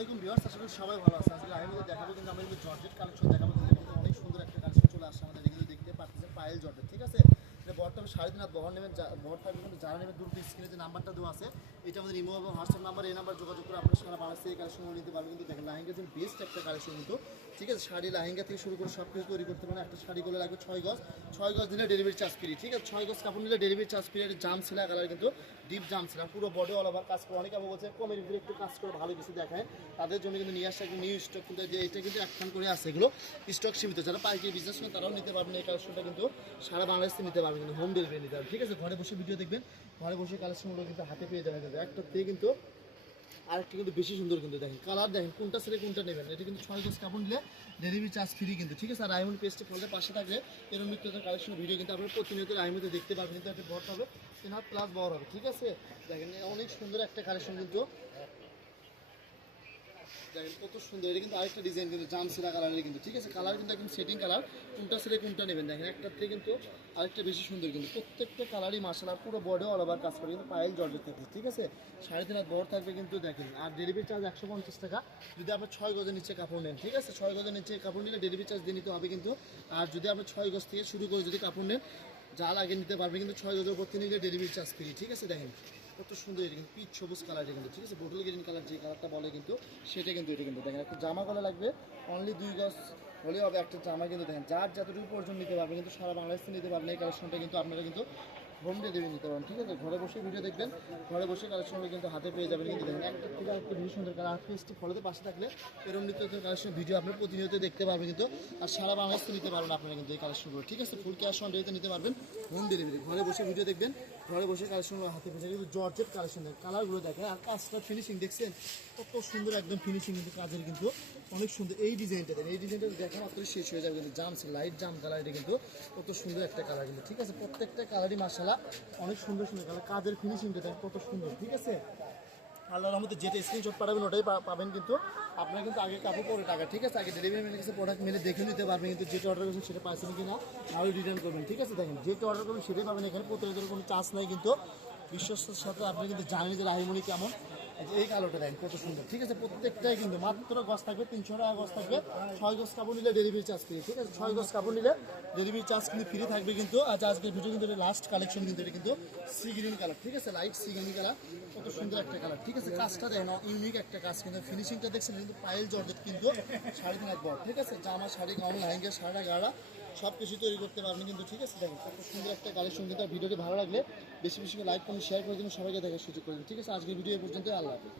আলাইকুম ভিউয়ার্স, আশা করি সবাই ভালো আছে। আজকে আমি দেখাবো কিন্তু আমরা কিন্তু জর্জেট কালেকশন দেখাবো, কিন্তু অনেক সুন্দর একটা কালেকশন চলে আসছে আমাদের। কিন্তু দেখতে পাচ্ছেন পায়েল জর্জেট, ঠিক আছে। এটা বর্তমানে 3.5 হাত বহর নেবেন, বহর থাকবে কিন্তু যারা নেবেন দ্রুত স্ক্রিনে যে নাম্বারটা দেওয়া আছে, এটা আমাদের ইমো এবং হোয়াটসঅ্যাপ নাম্বার, এই নাম্বার যোগাযোগ করে আপনারা সারা বাংলাদেশে এই কালেকশনগুলো নিতে পারবেন। কিন্তু দেখেন লাহেঙ্গা কিন্তু বেস্ট একটা কালেকশন কিন্তু, ঠিক আছে। শাড়ি লাহেঙ্গা থেকে শুরু করে সব কিছু তৈরি করতে পারেন। একটা শাড়ি করলে লাগবে 6 গজ দিলে ডেলিভারি চার্জ ফ্রি, ঠিক আছে। 6 গজ কাপড় নিলে ডেলিভারি চার্জ ফ্রি। এটা জাম সিলা কালার কিন্তু ডিপ জাম সিলা, পুরো বডি অল ওভার কাজ করে। অনেকে আবার বলছে কমের ভিতরে একটু কাজ করে ভালো কিছু দেখায়, তাদের জন্য কিন্তু নিয়ে আসা একটা নিউ স্টক কিন্তু, যে এটা কিন্তু একখান করে আছে, এগুলো স্টক সীমিত। যারা পাইকারি বিজনেস করেন তারাও নিতে পারবেন। এই কালেকশনটা কিন্তু সারা বাংলাদেশে নিতে পারবেন, কিন্তু হোম ডেলিভারি নিতে পারবেন, ঠিক আছে। ঘরে বসে ভিডিও দেখবেন, ঘরে বসে কালেকশনগুলো কিন্তু হাতে পেয়ে যাবেন। একটা থেকে কিন্তু আরেকটা কিন্তু বেশি সুন্দর, কিন্তু দেখেন কালার দেখেন কোনটা ছেড়ে কোনটা নেবেন। এটা কিন্তু 6 গজ কাপড় নিলে ডেলিভারি চার্জ ফ্রি কিন্তু, ঠিক আছে। আর রাইমন্ড পেজটি ফলোদের পাশে থাকলে এরকম নিত্যতার কালেকশন ভিডিও কিন্তু আপনারা প্রতিনিয়ত রাইমন্ডে দেখতে পারবেন। কিন্তু একটা বড় হবে 3 হাত প্লাস বড় হবে, ঠিক আছে। দেখেন অনেক সুন্দর একটা কালেকশন কিন্তু, দেখেন কত সুন্দর। এটা কিন্তু আরেকটা ডিজাইন কিন্তু জাম সিরা কালারের কিন্তু, ঠিক আছে। কালার কিন্তু একদম সেটিং কালার, কোনটা ছেড়ে কোনটা নেবেন। দেখেন একটার থেকে কিন্তু আরেকটা বেশি সুন্দর কিন্তু, প্রত্যেকটা কালারই মার্শাল পুরো বডি অল ওভার কাজ করে কিন্তু পায়েল জর্জেট থাকবে, ঠিক আছে। 3.5 হাত বড় থাকবে কিন্তু দেখেন। আর ডেলিভারি চার্জ 150 টাকা যদি আপনার 6 গজের নিচে কাপড় নেন, ঠিক আছে। 6 গজের নিচে কাপড় নিলে ডেলিভারি চার্জ দিয়ে নিতে হবে কিন্তু। আর যদি আপনি 6 গজ থেকে শুরু করে যদি কাপড় নেন, যা লাগে নিতে পারবেন কিন্তু। 6 গজের উপর নিলে ডেলিভারি চার্জ ফ্রি, ঠিক আছে। দেখেন কত সুন্দর, এটা কিন্তু পিচ সবুজ কালার কিন্তু, ঠিক আছে। বোটল গ্রিন কালার যে কালারটা বলে কিন্তু সেটা কিন্তু, এটা কিন্তু দেখেন একটা জামা গলা লাগবে অনলি 2 গজ হলেও হবে একটা জামা কিন্তু। দেখেন যার যতটুকু পর্যন্ত নিতে পারবেন কিন্তু সারা বাংলাদেশে নিতে পারবেন। এই কালেকশনটা কিন্তু আপনারা কিন্তু হোম ডেলিভারি নিতে পারেন, ঠিক আছে। ঘরে বসে ভিডিও দেখবেন, ঘরে বসে কালেকশনগুলো কিন্তু হাতে পেয়ে যাবেন। কিন্তু দেখেন একটা থেকে একটা বেশি সুন্দর কালার। আর পেজটি ফলোতে পাশে থাকলে এরকম নিত্য কালেকশন ভিডিও আপনার প্রতিনিয়ত দেখতে পারবেন কিন্তু। আর সারা বাংলাদেশে নিতে পারবেন আপনারা কিন্তু এই কালেকশনগুলো, ঠিক আছে। ফুল ক্যাশ অন ডেলিভারিতে নিতে পারবেন, হোম ডেলিভারি। ঘরে বসে ভিডিও দেখবেন, ঘরে বসে কালেকশনগুলো হাতে পেয়ে যাবেন। কিন্তু জর্জেট কালেকশন দেখেন, কালারগুলো দেখেন আর কাজটা ফিনিশিং দেখছেন কত সুন্দর, একদম ফিনিশিং কিন্তু কাজের কিন্তু অনেক সুন্দর। এই ডিজাইনটা দেখেন, এই ডিজাইনটা দেখেন আপনার শেষ হয়ে যাবে কিন্তু। জামস লাইট জাম কালার, এটা কিন্তু কত সুন্দর একটা কালার কিন্তু, ঠিক আছে। প্রত্যেকটা কালারই মাশাআল্লাহ অনেক সুন্দর সুন্দর কালার। কাজের ফিনিশিংটা দেখেন কত সুন্দর, ঠিক আছে। আল্লাহর রহমতে যেটা স্ক্রিনশট পাঠাবেন ওটাই পাবেন কিন্তু। আপনারা কিন্তু আগে কাপড় পরে টাকা, ঠিক আছে। আগে ডেলিভারি ম্যানের কাছে প্রোডাক্ট মেলে দেখে নিতে পারবেন কিন্তু, যেটা অর্ডার করছেন সেটা পাইছেন কিনা নাহলে রিটার্ন করবেন, ঠিক আছে। দেখেন যেটা অর্ডার করবেন সেটাই পাবেন। এখানে প্রতিনিয়ত কোনো চার্জ নাই কিন্তু, বিশ্বস্তের সাথে আপনি কিন্তু জানেন যে রাহিমণি কেমন। এই কালোটা দেখেন কত সুন্দর, ঠিক আছে। প্রত্যেকটাই কিন্তু মাত্র গজ থাকবে 300 টাকা গজ থাকবে। 6 গজ কাপড় নিলে ডেলিভারি চার্জ ফ্রি, ঠিক আছে। 6 গজ কাপড় নিলে ডেলিভারি চার্জ কিন্তু ফ্রি থাকবে কিন্তু। আজ আজকের ভিডিও কিন্তু লাস্ট কালেকশন কিন্তু, এটা কিন্তু সি গ্রিন কালার, ঠিক আছে। লাইট সি গ্রিন কালার, কত সুন্দর একটা কালার, ঠিক আছে। কাজটা দেখেন ইউনিক একটা কাজ কিন্তু, ফিনিশিংটা দেখছেন কিন্তু পায়েল জর্জেট কিন্তু 3.5 হাত বড়, ঠিক আছে। জামা শাড়ি গাউন লাহেঙ্গা সারা গাড়া সব কিছু তৈরি করতে পারবেন কিন্তু, ঠিক আছে। দেখেন কত সুন্দর একটা কালেকশন কিন্তু। ভিডিওটি ভালো লাগলে বেশি বেশি লাইক করুন, শেয়ার করে দিন, সবাইকে দেখার সুযোগ করে দিন, ঠিক আছে। আজকের ভিডিও এই পর্যন্ত, আল্লাহ হাফেজ।